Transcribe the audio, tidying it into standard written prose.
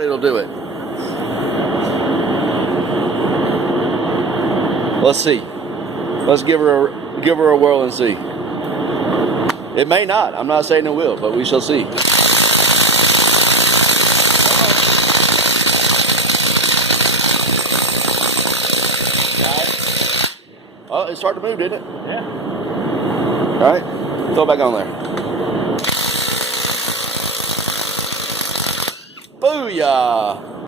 It'll do it. Let's see. Let's give her a whirl and see. It may not. I'm not saying it will, but we shall see. Oh, it started to move, didn't it? Yeah. All right. Throw it back on there. Booyah!